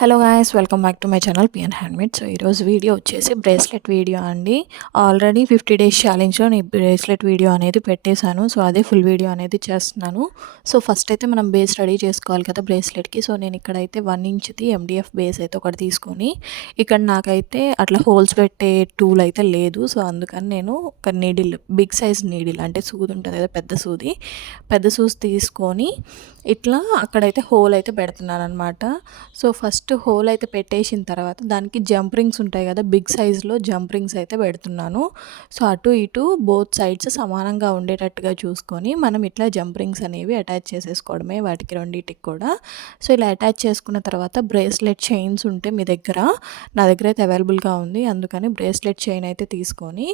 Hello guys, welcome back to my channel PN handmade. So ఈరోజు video వచ్చేసి bracelet video అండి. Already 50 days ఛాలెంజ్లో నేను bracelet video అనేది పెట్టేశాను. సో అదే ఫుల్ వీడియో అనేది చేస్తున్నాను. సో ఫస్ట్ అయితే మనం బేస్ రెడీ చేసుకోవాలి కదా బ్రేస్లెట్కి. సో నేను ఇక్కడైతే 1 ఇంచ్ది MDF బేస్ అయితే ఒకటి తీసుకొని, ఇక్కడ నాకైతే అట్లా హోల్స్ పెట్టే టూల్ అయితే లేదు. సో అందుకని నేను ఒక నీడిల్, బిగ్ సైజ్ నీడిల్ అంటే సూది ఉంటుంది కదా, పెద్ద సూది తీసుకొని ఇట్లా అక్కడైతే హోల్ అయితే పెడుతున్నాను అనమాట. సో ఫస్ట్ హోల్ అయితే పెట్టేసిన తర్వాత దానికి జంప్ రింగ్స్ ఉంటాయి కదా, బిగ్ సైజులో జంప్ రింగ్స్ అయితే పెడుతున్నాను. సో అటు ఇటు బోత్ సైడ్స్ సమానంగా ఉండేటట్టుగా చూసుకొని మనం ఇట్లా జంప్ రింగ్స్ అనేవి అటాచ్ చేసేసుకోవడమే వాటికి రెండింటికి కూడా. సో ఇలా అటాచ్ చేసుకున్న తర్వాత బ్రేస్లెట్ చైన్స్ ఉంటే మీ దగ్గర, నా దగ్గర అయితే అవైలబుల్గా ఉంది, అందుకని బ్రేస్లెట్ చైన్ అయితే తీసుకొని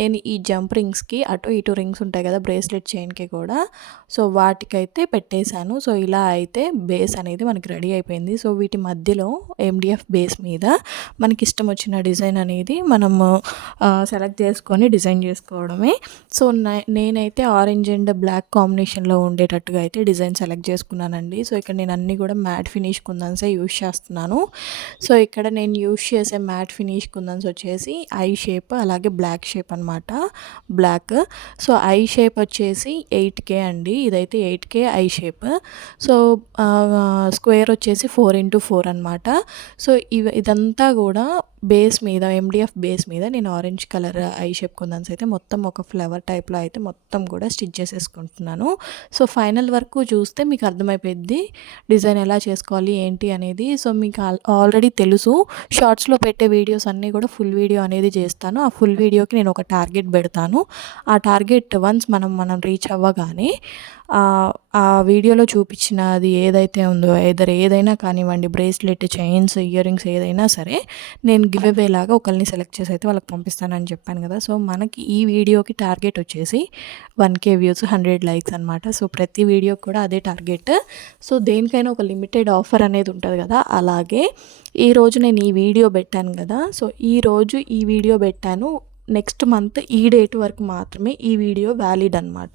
నేను ఈ జంప్ రింగ్స్కి అటు ఇటు రింగ్స్ ఉంటాయి కదా బ్రేస్లెట్ చైన్కి కూడా, సో వాటికైతే పెట్టేశాను. సో ఇలా అయితే బేస్ అనేది మనకి రెడీ అయిపోయింది. సో వీటి మధ్యలో MDF బేస్ మీద మనకి ఇష్టం వచ్చిన డిజైన్ అనేది మనము సెలెక్ట్ చేసుకొని డిజైన్ చేసుకోవడమే. సో నేనైతే ఆరెంజ్ అండ్ బ్లాక్ కాంబినేషన్లో ఉండేటట్టుగా అయితే డిజైన్ సెలెక్ట్ చేసుకున్నానండి. సో ఇక్కడ నేను అన్నీ కూడా మ్యాట్ ఫినిష్ కుందన్సే యూజ్ చేస్తున్నాను. సో ఇక్కడ నేను యూజ్ చేసే మ్యాట్ ఫినిష్ కుందన్స్ వచ్చేసి ఐ షేప్, అలాగే బ్లాక్ షేప్ అనమాట, బ్లాక్. సో ఐ షేప్ వచ్చేసి 8K అండి, ఇదైతే 8K I shape. So square వచ్చేసి 4x4 అనమాట. సో ఇదంతా కూడా బేస్ మీద, MDF బేస్ మీద నేను ఆరెంజ్ కలర్ ఐ షేప్ కుందన్స్ అయితే మొత్తం ఒక ఫ్లవర్ టైప్లో అయితే మొత్తం కూడా స్టిచ్ చేసేసుకుంటున్నాను. సో ఫైనల్ వరకు చూస్తే మీకు అర్థమైపోద్ది డిజైన్ ఎలా చేసుకోవాలి ఏంటి అనేది. సో మీకు ఆల్రెడీ తెలుసు, షార్ట్స్లో పెట్టే వీడియోస్ అన్నీ కూడా ఫుల్ వీడియో అనేది చేస్తాను. ఆ ఫుల్ వీడియోకి నేను ఒక టార్గెట్ పెడతాను. ఆ టార్గెట్ వన్స్ మనం రీచ్ అవ్వగానే ఆ వీడియోలో చూపించినది ఏదైతే ఉందో, ఏదైనా కానివ్వండి, బ్రేస్లెట్, చైన్స్, ఇయర్ రింగ్స్ ఏదైనా సరే, నేను గివ్ అవే లాగా ఒకరిని సెలెక్ట్ చేసి అయితే వాళ్ళకి పంపిస్తానని చెప్పాను కదా. సో మనకి ఈ వీడియోకి టార్గెట్ వచ్చేసి 1K వ్యూస్, 100 లైక్స్ అనమాట. సో ప్రతి వీడియోకి కూడా అదే టార్గెట్. సో దేనికైనా ఒక లిమిటెడ్ ఆఫర్ అనేది ఉంటుంది కదా, అలాగే ఈరోజు నేను ఈ వీడియో పెట్టాను కదా. సో ఈరోజు ఈ వీడియో పెట్టాను, నెక్స్ట్ మంత్ ఈ డేట్ వరకు మాత్రమే ఈ వీడియో వ్యాలిడ్ అనమాట.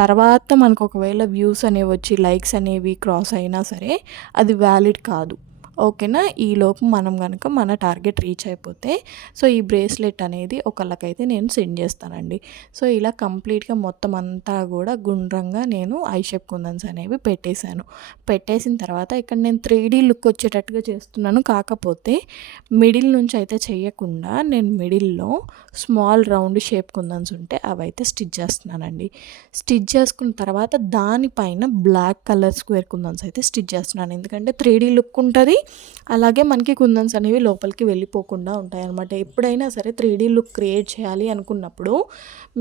తర్వాత మనకు ఒకవేళ వ్యూస్ అనేవి వచ్చి లైక్స్ అనేవి క్రాస్ అయినా సరే అది వ్యాలిడ్ కాదు, ఓకేనా. ఈలోపు మనం కనుక మన టార్గెట్ రీచ్ అయిపోతే సో ఈ బ్రేస్లెట్ అనేది ఒకళ్ళకైతే నేను సెండ్ చేస్తానండి. సో ఇలా కంప్లీట్గా మొత్తం అంతా కూడా గుండ్రంగా నేను ఐ షేప్ కుందన్స్ అనేవి పెట్టేసిన తర్వాత ఇక్కడ నేను 3D లుక్ వచ్చేటట్టుగా చేస్తున్నాను. కాకపోతే మిడిల్ నుంచి అయితే చేయకుండా నేను మిడిల్లో స్మాల్ రౌండ్ షేప్ కుందన్స్ ఉంటే అవైతే స్టిచ్ చేస్తున్నానండి. స్టిచ్ చేసుకున్న తర్వాత దానిపైన బ్లాక్ కలర్ స్క్వేర్ కుందన్స్ అయితే స్టిచ్ చేస్తున్నాను. ఎందుకంటే 3D లుక్ ఉంటుంది, అలాగే మనకి కుందన్స్ అనేవి లోపలికి వెళ్ళిపోకుండా ఉంటాయి అన్నమాట. ఎప్పుడైనా సరే 3D లుక్ క్రియేట్ చేయాలి అనుకున్నప్పుడు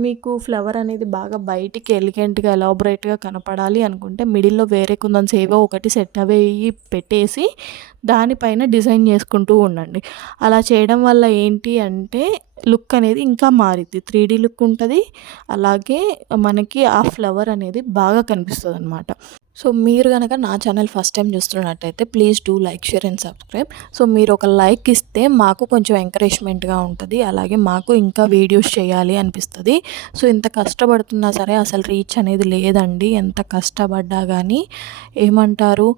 మీకు ఫ్లవర్ అనేది బాగా బయటికి ఎలిగెంట్గా, ఎలాబొరేట్గా కనపడాలి అనుకుంటే మిడిల్లో వేరే కుందన్స్ ఏవో ఒకటి సెట్ అవేయి పెట్టేసి దానిపైన డిజైన్ చేసుకుంటూ ఉండండి. అలా చేయడం వల్ల ఏంటి అంటే లుక్ అనేది ఇంకా మారిద్ది, 3D లుక్ ఉంటుంది, అలాగే మనకి ఆ ఫ్లవర్ అనేది బాగా కనిపిస్తుంది అనమాట. సో మీరు కనుక నా ఛానల్ ఫస్ట్ టైం చూస్తున్నట్టయితే please do like, share and subscribe. So మీరు ఒక లైక్ ఇస్తే మాకు కొంచెం ఎంకరేజ్మెంట్గా ఉంటుంది, అలాగే మాకు ఇంకా వీడియోస్ చేయాలి అనిపిస్తుంది. సో ఇంత కష్టపడుతున్నా సరే అసలు రీచ్ అనేది లేదండి. ఎంత కష్టపడ్డా కానీ ఏమంటారు,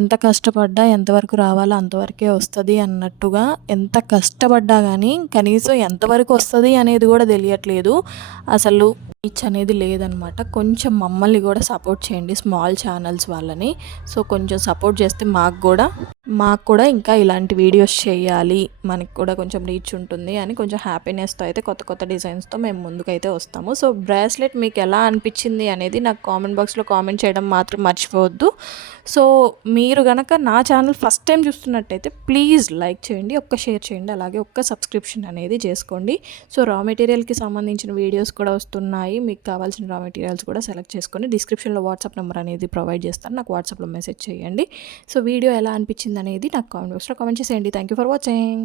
ఎంత కష్టపడ్డా ఎంతవరకు రావాలో అంతవరకే వస్తుంది అన్నట్టుగా, ఎంత కష్టపడ్డా కానీ కనీసం ఎంతవరకు వస్తుంది అనేది కూడా తెలియట్లేదు, అసలు రీచ్ అనేది లేదనమాట. కొంచెం మమ్మల్ని కూడా సపోర్ట్ చేయండి, స్మాల్ ఛానల్స్ వాళ్ళని. సో కొంచెం సపోర్ట్ చేస్తే మాకు కూడా ఇంకా ఇలాంటి వీడియోస్ చేయాలి, మనకి కూడా కొంచెం రీచ్ ఉంటుంది అని కొంచెం హ్యాపీనెస్తో అయితే కొత్త డిజైన్స్తో మేము ముందుకైతే వస్తాము. సో బ్రేస్లెట్ మీకు ఎలా అనిపించింది అనేది నాకు కామెంట్ బాక్స్లో కామెంట్ చేయడం మాత్రం మర్చిపోవద్దు. సో మీరు కనుక నా ఛానల్ ఫస్ట్ టైం చూస్తున్నట్టయితే ప్లీజ్ లైక్ చేయండి, ఒక్క షేర్ చేయండి, అలాగే ఒక్క సబ్స్క్రిప్షన్ అనేది చేసుకోండి. సో రా మెటీరియల్కి సంబంధించిన వీడియోస్ కూడా వస్తున్నాయి, మీకు కావాల్సిన రా మెటీరియల్స్ కూడా సెలెక్ట్ చేసుకొని డిస్క్రిప్షన్లో వాట్సాప్ నెంబర్ అనేది ప్రొవైడ్ చేస్తాను, నాకు వాట్సాప్లో మెసేజ్ చేయండి. సో వీడియో ఎలా అనిపించింది అనేది నాకు కామెంట్ బాక్స్లో కామెంట్ చేసేయండి. Thank you for watching.